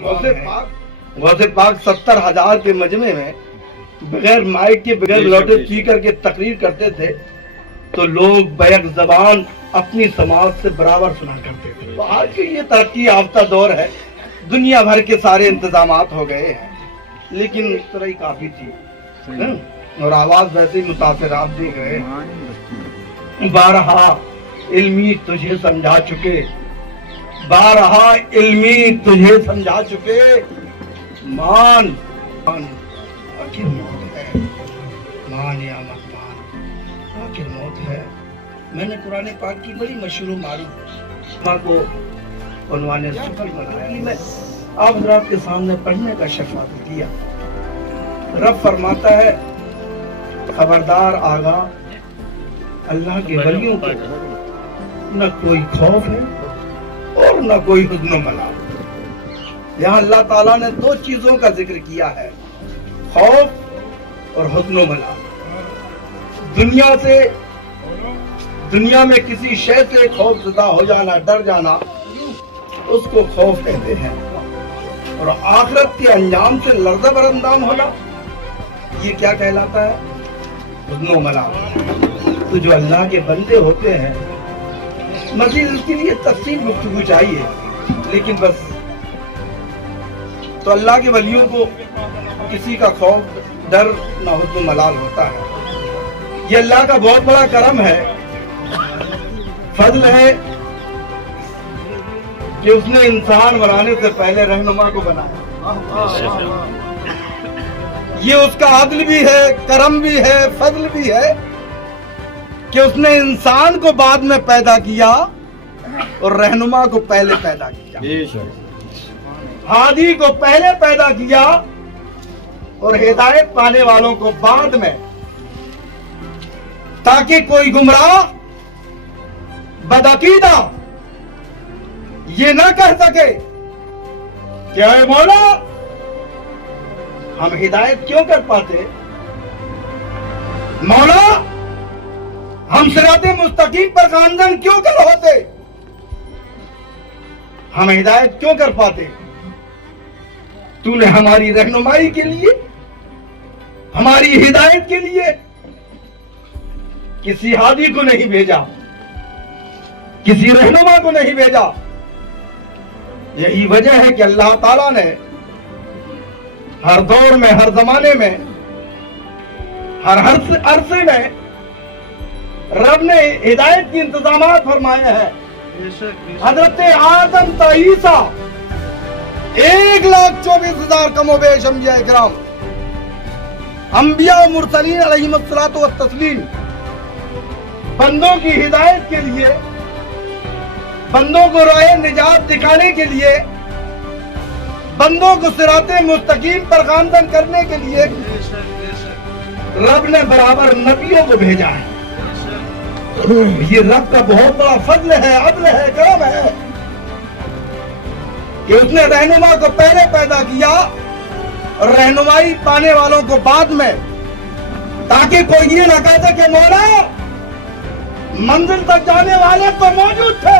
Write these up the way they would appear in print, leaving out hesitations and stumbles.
غوث پاک 70,000 کے مجمع میں بغیر مائک کے بغیر لاؤڈ اسپیکر کے تقریر کرتے تھے تو لوگ بیک زبان اپنی سماعت سے برابر سنا کرتے تھے. تو آج کے یہ ترقی یافتہ دور ہے, دنیا بھر کے سارے انتظامات ہو گئے ہیں, لیکن اس طرح ہی کافی تھی اور آواز ویسے ہی متاثر. آپ دیکھ رہے ہیں بارہا علمی تجھے سمجھا چکے, بارہا علمی تجھے سمجھا چکے, مان آخر موت ہے, مان یا مت مان, آخر موت ہے. میں نے قرآن پاک کی بڑی مشہور و معروف ماں کو عنوان سفر بنایا, میں آپ حضرات کے سامنے پڑھنے کا شفا دیا. رب فرماتا ہے خبردار آگا, اللہ کے ولیوں کو نہ کوئی خوف ہے اور نہ کوئی حزن و ملال. یہاں اللہ تعالیٰ نے دو چیزوں کا ذکر کیا ہے, خوف اور حزن و ملال. دنیا میں کسی شے سے خوف زدہ ہو جانا, ڈر جانا, اس کو خوف کہتے ہیں, اور آخرت کے انجام سے لرزہ برندام ہونا یہ کیا کہلاتا ہے, حزن و ملال. تو جو اللہ کے بندے ہوتے ہیں, مزید اس کے لیے تفصیل گفتگو چاہیے, لیکن بس تو اللہ کے ولیوں کو کسی کا خوف ڈر نہ حزن و ملال ہوتا ہے. یہ اللہ کا بہت بڑا کرم ہے, فضل ہے کہ اس نے انسان بنانے سے پہلے رہنما کو بنایا. یہ اس کا عدل بھی ہے, کرم بھی ہے, فضل بھی ہے کہ اس نے انسان کو بعد میں پیدا کیا اور رہنما کو پہلے پیدا کیا, ہادی کو پہلے پیدا کیا اور ہدایت پانے والوں کو بعد میں, تاکہ کوئی گمراہ بدعقیدہ یہ نہ کہہ سکے کہ اے مولا ہم ہدایت کیوں کر پاتے, مولا ہم صراط مستقیم پر گامزن کیوں کر ہوتے, ہم ہدایت کیوں کر پاتے. تو نے ہماری رہنمائی کے لیے, ہماری ہدایت کے لیے کسی ہادی کو نہیں بھیجا, کسی رہنما کو نہیں بھیجا. یہی وجہ ہے کہ اللہ تعالیٰ نے ہر دور میں, ہر زمانے میں, ہر عرصے میں رب نے ہدایت کی انتظامات فرمائے ہیں. حضرت آدم تا عیسیٰ 1,24,000 کم و بیش انبیاء کرام, انبیاء و مرسلین علیہم الصلوۃ والتسلیم بندوں کی ہدایت کے لیے, بندوں کو راہ نجات دکھانے کے لیے, بندوں کو صراط مستقیم پر گامزن کرنے کے لیے رب نے برابر نبیوں کو بھیجا ہے. یہ رب کا بہت بڑا فضل ہے, عدل ہے, کرم ہے کہ اس نے رہنما کو پہلے پیدا کیا اور رہنمائی پانے والوں کو بعد میں, تاکہ کوئی یہ نہ کہہ سکے مولا منزل تک جانے والے تو موجود تھے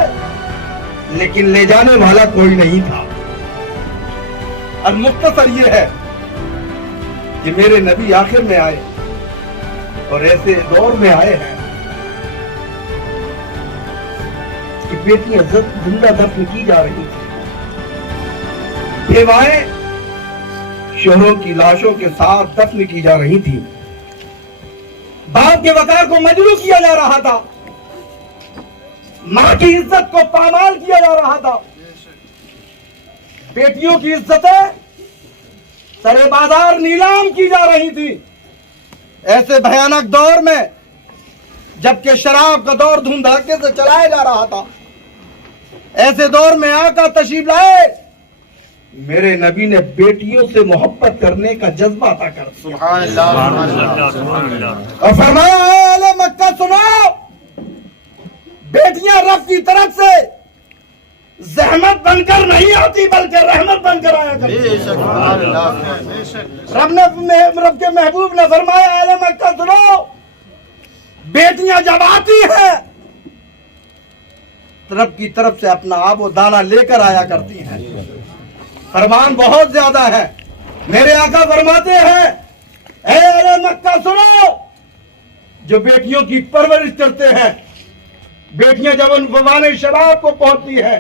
لیکن لے جانے والا کوئی نہیں تھا. اور مختصر یہ ہے کہ میرے نبی آخر میں آئے اور ایسے دور میں آئے ہیں کہ بیٹیاں زندہ دفن کی جا رہی تھی, بیوائیں شوہروں کی لاشوں کے ساتھ دفن کی جا رہی تھی, باپ کے وقار کو مجروح کیا جا رہا تھا, ماں کی عزت کو پامال کیا جا رہا تھا, بیٹیوں کی عزتیں سرے بازار نیلام کی جا رہی تھی. ایسے بھیانک دور میں جبکہ شراب کا دور دھوم دھڑکے سے چلایا جا رہا تھا, ایسے دور میں آقا تشریف لائے, میرے نبی نے بیٹیوں سے محبت کرنے کا جذبہ عطا کر دیا. سبحان اللہ. اور فرمایا اے اہل مکہ سنو, بیٹیاں رب کی طرف سے زحمت بن کر نہیں آتی بلکہ رحمت بن کر آیا کرتی. رب کے محبوب نے فرمایا اہل مکہ سنو, بیٹیاں جب آتی ہیں رب کی طرف سے اپنا آب و دانہ لے کر آیا کرتی ہیں. फरमान बहुत ज्यादा है। मेरे आका फरमाते हैं, ऐ अहले मक्का सुनो, जो बेटियों की परवरिश करते हैं, बेटियां जब उन फवाने शबाब को पहुंचती है,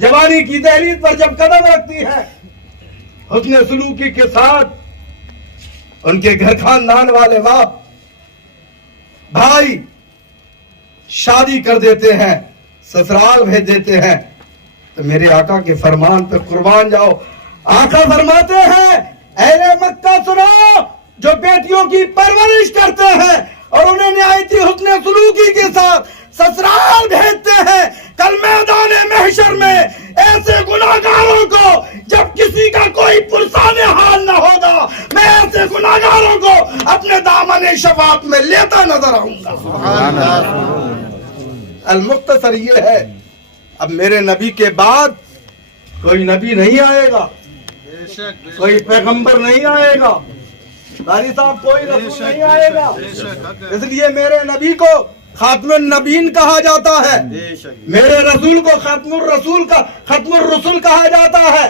जवानी की दहलीज पर जब कदम रखती है, हुस्न सलूकी के साथ उनके घर खानदान वाले बाप भाई शादी कर देते हैं, ससुराल भेज देते हैं, तो मेरे आका के फरमान पे कुर्बान जाओ। आका फरमाते हैं, अहले मक्का सुनो, जो बेटियों की परवरिश करते हैं और उन्हें निहायती हुस्न सलूकी के साथ ससुराल भेजते हैं, कल मैदान महशर में ऐसे गुनाहगारों को, जब किसी का कोई पुरसाने हाल न होगा, मैं ऐसे गुनाहगारों को अपने दामन शफाअत में लेता नजर आऊंगा। अल-मुख्तसर ये है, अब मेरे नबी के बाद कोई नबी नहीं आएगा, कोई पैगंबर नहीं आएगा, कारी साहब कोई रसूल नहीं आएगा, इसलिए मेरे नबी को खातमुन नबीन कहा जाता है, मेरे रसूल को खत्मुर रसूल कहा जाता है।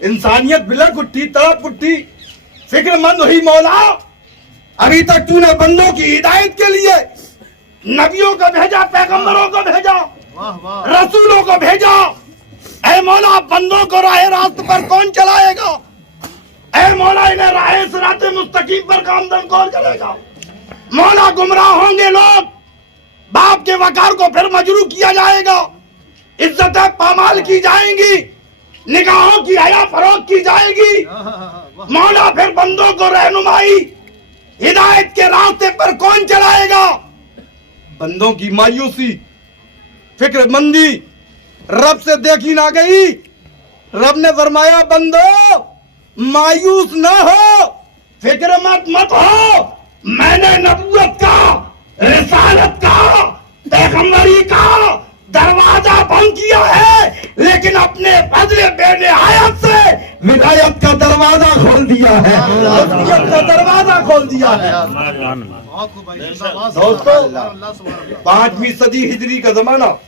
इंसानियत बिलक उठी, तड़प उठी, फिक्रमंद हुई मौला, अभी तक तूने बंदों की हिदायत के लिए नबियों को भेजा, पैगंबरों को भेजा, रसूलों को भेजा, ऐ मौला बंदों को राह रास्त पर कौन चलाएगा? ऐ मौला इन्हें राह सिराते मुस्तकीम पर कामदन कौन करेगा? मौला गुमराह होंगे लोग, बाप के वकार को फिर मजरू किया जाएगा, इज्जतें पामाल की जाएंगी, निगाहों की हया फरोख की जाएगी, मौला फिर बंदों को रहनुमाई हिदायत के रास्ते पर कौन चलाएगा? बंदों की मायूसी, फिक्रमंदी रब से देखी ना गई। रब ने फरमाया, बंदो मायूस न हो, फिक्र मत हो, मैंने नबूवत का, रिसालत का, पैगंबरी का दरवाजा बंद किया है, लेकिन अपने फजले बेनिहायत से विलायत का दरवाजा खोल दिया है, वसीयत का दरवाजा खोल दिया है। दोस्तों, 5वीं सदी हिजरी का जमाना,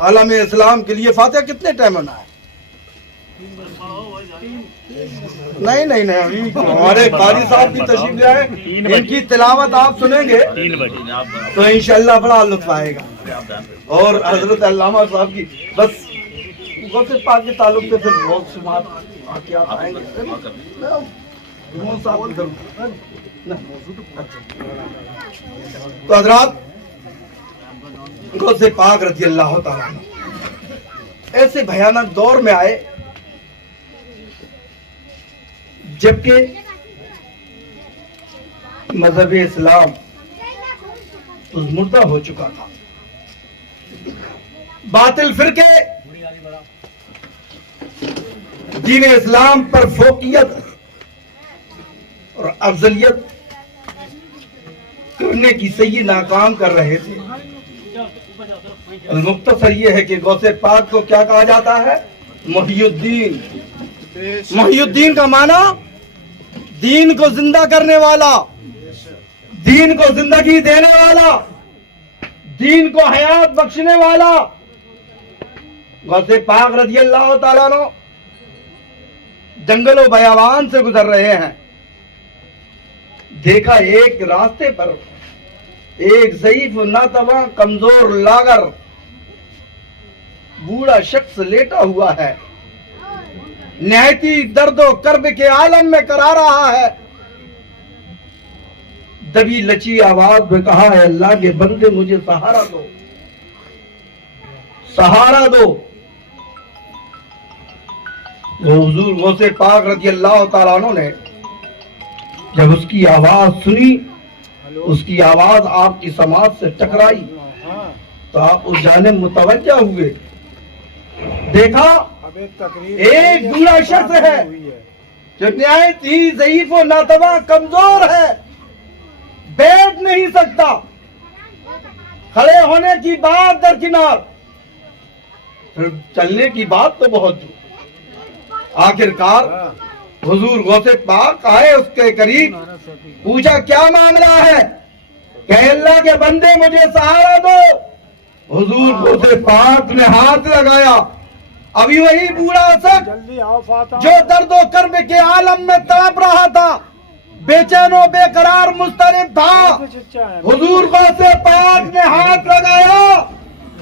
आलम इस्लाम के लिए फातिहा कितने टाइम होना है? नहीं, हमारे कारी साहब भी तशरीफ ले आए, इनकी तिलावत आप सुनेंगे तो इंशाअल्लाह बड़ा लुत्फ आएगा। और हजरत अल्लामा साहब की बस गौसे पाक के ताल्लुक से फिर बहुत सुमात वाक़ियात आएंगे। तो हजरात, गौसे पाक रज़ी अल्लाह तआला ऐसे भयानक दौर में आए जबकि मजहब इस्लाम मुर्दा हो चुका था, बातिल फिरके दीन इस्लाम पर फोकियत और अफजलियत करने की सही नाकाम कर रहे थे। मुख्तसर ये है कि गौसे पाक को क्या कहा जाता है? मुहियुद्दीन। मुहियुद्दीन का माना दीन को जिंदा करने वाला, दीन को जिंदगी देने वाला, दीन को हयात बख्शने वाला। गौसे पाक रज़ी अल्लाह तआला अन्हु जंगलों बयावान से गुजर रहे हैं, देखा एक रास्ते पर एक ज़ईफ नातवा कमजोर लागर बूढ़ा शख्स लेटा हुआ है, निहायती दर्दो कर्ब के आलम में करा रहा है। दबी लची आवाज में कहा है, अल्लाह के बंदे मुझे सहारा दो, सहारा दो। हुजूर गौसे पाक रज़ी अल्लाह तआला अन्हु ने जब उसकी आवाज सुनी, उसकी आवाज आपकी समाज से टकराई तो आप उस जानिब मुतवज्जा हुए। देखा एक बूढ़ा शख्स है जो निहायत ही ज़ईफ और नातवा कमजोर है, बैठ नहीं सकता, खड़े होने की बात दरकिनार, फिर चलने की बात तो बहुत दूर। आखिरकार हुजूर गौसे पाक आए उसके करीब, पूछा क्या मामला है? कहे अल्लाह के बंदे मुझे सहारा दो। हुजूर गौसे पाक ने हाथ लगाया अभी वही बूढ़ा शख्स जल्दी आओ फाता जो दर्दो कर्ब के आलम में तड़प रहा था, बेचैनो बेकरार मुस्तरिब था, हुजूर गौसे पाक ने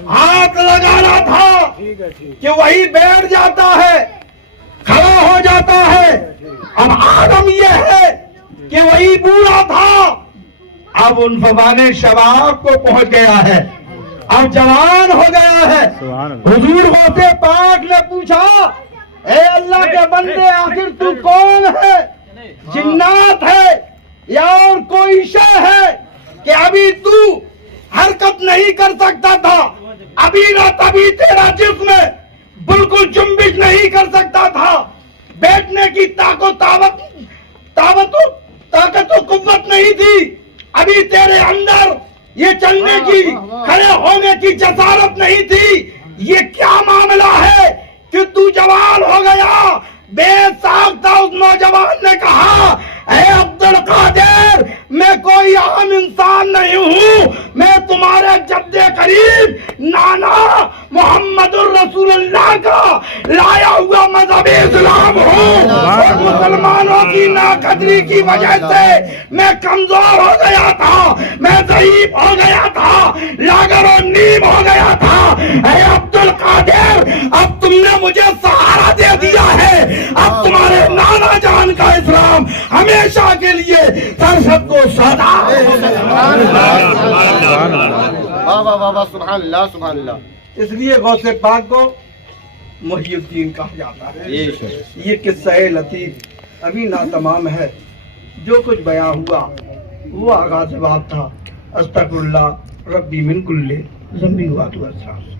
हाथ लगाना था ठीक है ठीक कि वही बैठ जाता है, खड़ा हो जाता है। अब आलम यह है कि वही बूढ़ा था, अब उन फवाने शबाब को पहुंच गया है, अब जवान हो गया है। हुजूर गौसे पाक ने पूछा, ए अल्लाह के बंदे आखिर तू कौन है? जिन्नात है या और कोई शय है कि अभी तू हरकत नहीं कर सकता था, अभी ना तभी तेरा जिस्म बिल्कुल जुम्बिश नहीं कर सकता था, बैठने की ताकत कुव्वत नहीं थी, अभी तेरे अंदर ये चलने की खड़े होने की जसारत नहीं थी। ये क्या मामला है कि तू जवान हो गया? बेसाख्ता उस नौजवान ने कहा, ऐ अब्दुल कादिर, मैं कोई आम इंसान नहीं हूँ, मैं तुम्हारे जद्दे करीब नाना मोहम्मदुर रसूलुल्लाह का लाया हुआ मजहब इस्लाम हूँ। और मुसलमानों की नाकदरी की वजह से मैं कमजोर हो गया था, मैं ज़ईफ हो गया था, लागर और नीम हो गया था। ऐ अब्दुल कादिर, अब तुमने मुझे सहारा दे दिया है, अब तुम्हारे नाना जान का इस्लाम हमेशा के लिए सरसद को सदा। सुभान अल्लाह सुभान अल्लाह। इसलिए गौसे पाक को मुहियुद्दीन कहा जाता है। ये किस्सा लतीफ अभी ना तमाम है, जो कुछ बयां हुआ वो आगाज़ बात था। अस्तगफिरुल्लाह रब्बी मिन कुल्ली ज़ंबी व अतूबु इलैह।